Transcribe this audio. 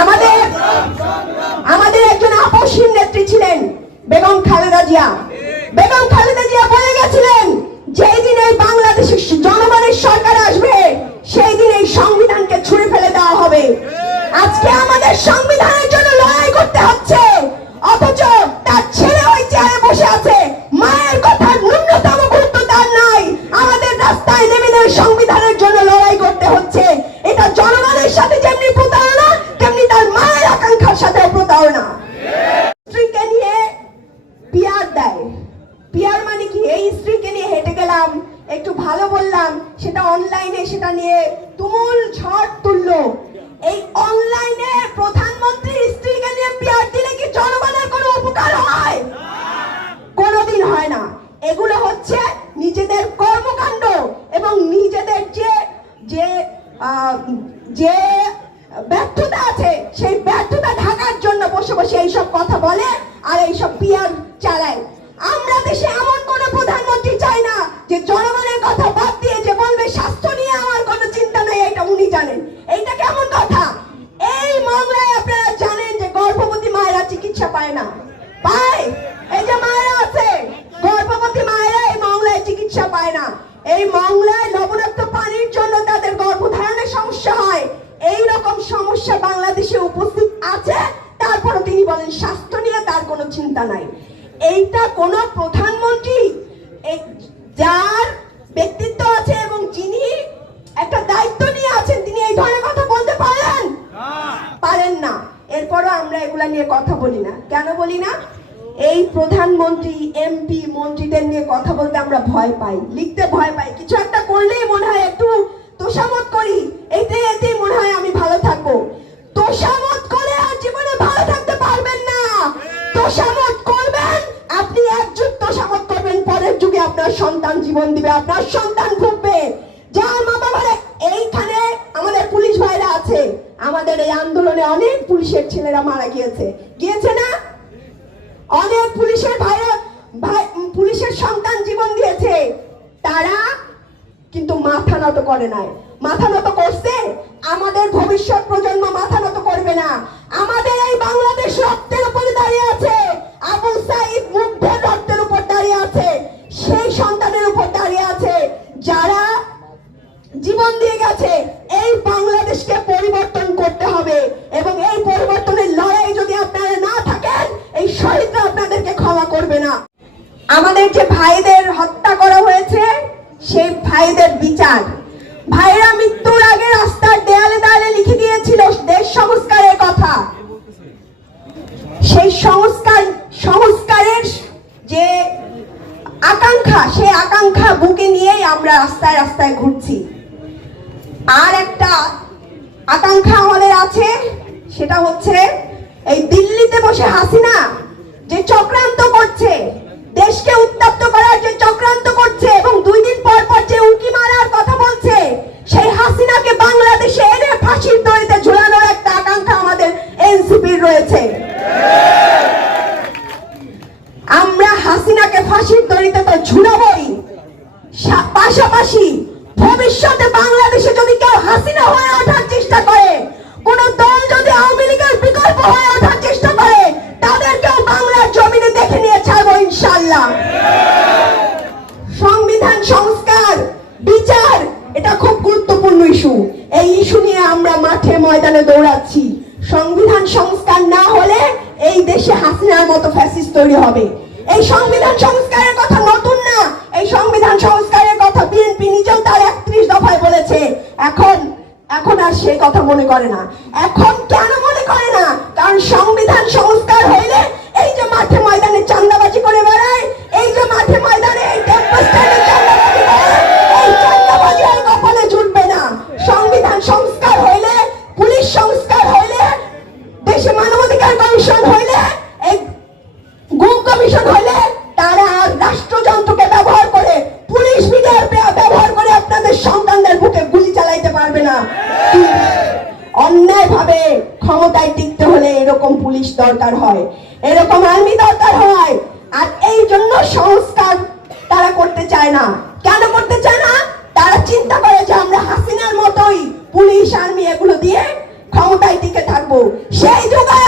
আমাদের আমাদের একজন আপসহীন নেত্রী ছিলেন বেগম খালেদা জিয়া। বেগম খালেদা জিয়া বলে গেছিলেন, যেই দিন এই বাংলাদেশের জনগণের সরকার আসবে সেই দিন এই সংবিধানকে ছুঁড়ে ফেলে দেওয়া হবে। আজকে আমাদের সংবিধানের জন্য লড়াই করতে হচ্ছে, অথচ তার ছেলে ওই চেয়ারে বসে আছে, মায়ের কথার ন্যূনতম গুরুত্ব তার নাই। আমাদের রাস্তায় নেমে সংবিধানের জন্য লড়াই করতে হচ্ছে। এটা জনগণের সাথে যেমনি প্রতারণা, তেমনি তার মায়ের আকাঙ্ক্ষার সাথে প্রতারণা। স্ত্রীকে নিয়ে পিয়ার দেয়। পিয়ার মানে কি? এই স্ত্রীকে নিয়ে হেঁটে গেলাম, একটু ভালো বললাম, সেটা অনলাইনে সেটা নিয়ে তুমুল ঝড় তুললো। এই অনলাইনে প্রধানমন্ত্রীর স্ত্রীকে নিয়ে পিয়ার দিলে কি জনগণের কোনো উপকার হয়? কোনোদিন হয় না। এগুলো হচ্ছে নিজেদের কর্মকাণ্ড এবং নিজেদের যে ব্যর্থতা আছে সেই ব্যর্থতা ঢাকার জন্য বসে বসে এইসব কথা বলে আর এইসব পিয়ার চালায়। আমরা দেশে এমন কোন প্রধানমন্ত্রী চাই না যে জনগণের কথা বাদ দিয়ে যে বলবে স্বাস্থ্য নিয়ে আমার কোনো চিন্তা নেই, এটা উনি জানেন। এইটা কেমন কথা? এই মামলায় আপনারা জানেন যে গর্ভবতী মায়েরা চিকিৎসা পায় না, পায়। এই যে মায়েরা আছে গর্ভবতী মায়েরা এই মামলায় চিকিৎসা পায় না। এই মামলায় লবণাক্ত পানির জন্য তাদের গর্ভধারণের সমস্যা হয়। এই রকম সমস্যা বাংলাদেশে উপস্থিত আছে, তারপরে তিনি বলেন স্বাস্থ্য নিয়ে তার কোনো চিন্তা নাই। এইটা কোন প্রধানমন্ত্রী যার ব্যক্তিত্ব আছে এবং যিনি একটা দায়িত্ব নিয়ে আছেন, তিনি এই ধরনের কথা বলতে পারেন? পারেন না। এরপরও আমরা এগুলা নিয়ে কথা বলি না। কেন বলি না? এই প্রধানমন্ত্রী, এমপি, মন্ত্রীদের নিয়ে কথা বলতে আমরা ভয় পাই, লিখতে ভয় পাই। কিছু একটা করলেই মনে হয় একটু তোষামত করি, এতেই মনে হয় আমি ভালো থাকবো। তোষামত করে আর জীবনে ভালো থাকতে পারবেন না। তোষামত করবেন, আপনি এক যুগ তোষামত করবেন, পরের যুগে আপনার সন্তান জীবন দিবে, আপনার সন্তান ভুগবে। যার মা বাবার এইখানে আমাদের পুলিশ ভাইরা আছে, আমাদের এই আন্দোলনে অনেক পুলিশের ছেলেরা মারা গিয়েছে না? অনেক পুলিশের ভাইরা পুলিশের সন্তান জীবন দিয়েছে। তারা কিন্তু মাথা নত করে নাই। মাথা নত করছে? আমাদের ভবিষ্যৎ প্রজন্ম মাথা নত করবে না। আমাদের এই বাংলাদেশ রক্তের উপরে দাঁড়িয়ে আছে, আবু সাঈদ মুগ্ধের রক্তের উপর দাঁড়িয়ে আছে, সেই সন্তানের উপর দাঁড়িয়ে আছে যারা জীবন দিয়ে গেছে। এই বাংলাদেশকে পরিবর্তন করতে হবে এবং এই পরিবর্তনের লড়াই যদি আপনারা না থাকেন, এই শহীদরা আপনাদেরকে ক্ষমা করবে না। আমাদের যে ভাইদের হত্যা করা হয়েছে সেই ভাইদের বিচার। ভাইরা মৃত্যুর আগে রাস্তার দেয়ালে দেয়ালে লিখে দিয়েছিল দেশ সংস্কারের কথা। সেই সংস্কারের যে আকাঙ্ক্ষা, সেই আকাঙ্ক্ষা বুকে নিয়েই আমরা রাস্তায় রাস্তায় ঘুরছি। আর একটা আকাঙ্ক্ষা আমাদের আছে, সেটা হচ্ছে এই দিল্লিতে বসে হাসিনা যে চক্রান্ত করছে, দেশকে উত্তপ্ত করার যে চক্রান্ত করছে এবং 2 দিন পর পর যে উঁকি মারার কথা বলছে, সেই হাসিনাকে বাংলাদেশে এনে ফাঁসির দড়িতে ঝুলানোর একটা আকাঙ্ক্ষা আমাদের এনসিপির রয়েছে। আমরা হাসিনাকে ফাঁসির দড়িতে তো ঝুলাবই, পাশাপাশি ভবিষ্যতে বাংলাদেশে যদি কেউ হাসিনা হয়ে ওঠার চেষ্টা করে, কোন দল যদি আওয়ামী লীগের বিকল্প হয়ে ওঠার চেষ্টা করে, তাদেরকেও বাংলার জমিনে দেখে নিয়ে ছাড়বো ইনশাআল্লাহ। সংবিধান সংস্কার, বিচার, এটা খুব গুরুত্বপূর্ণ ইস্যু। এই ইস্যু নিয়ে আমরা মাঠে ময়দানে দৌড়াচ্ছি। সংবিধান সংস্কার না হলে এই দেশে হাসিনার মতো ফ্যাসিস্ট তৈরি হবে। এই সংবিধান সংস্কারের কথা নতুন না, এই সংবিধান সংস্কারের কথা বিএনপি নিজেও তার 31 দফায় বলেছে। এখন আর সেই কথা মনে করে না। এখন কেন মনে করে না? কারণ সংবিধান সংস্কার হইলে এই যে মাঠে ময়দানে চাঁদাবাজি করে বেড়ায়, এই যে মাঠে ময়দানে এই টেম্পো স্ট্যান্ডে চাঁদাবাজি করে, এই চাঁদাবাজি আর কপালে জুটবে না। সংবিধান সংস্কার হইলে, পুলিশ সংস্কার হইলে, দেশে মানবাধিকার কমিশন হইলে, এই গুম কমিশন হইলে, তারা আর রাষ্ট্রযন্ত্রকে ব্যবহার করে, পুলিশ বিভাগ ব্যবহার করে আপনাদের সন্তানদের বুকে গুলি চালাইতে পারবে না। অন্যায় ভাবে ক্ষমতায় টিকতে হলে এরকম পুলিশ দরকার হয়, এরকম আর্মি দরকার হয়। আর এই জন্য সংস্কার তারা করতে চায় না। কেন করতে চায় না? তারা চিন্তা করে যে আমরা হাসিনার মতোই পুলিশ আর্মি এগুলো দিয়ে ক্ষমতায় টিকে থাকবো। সেই যুগে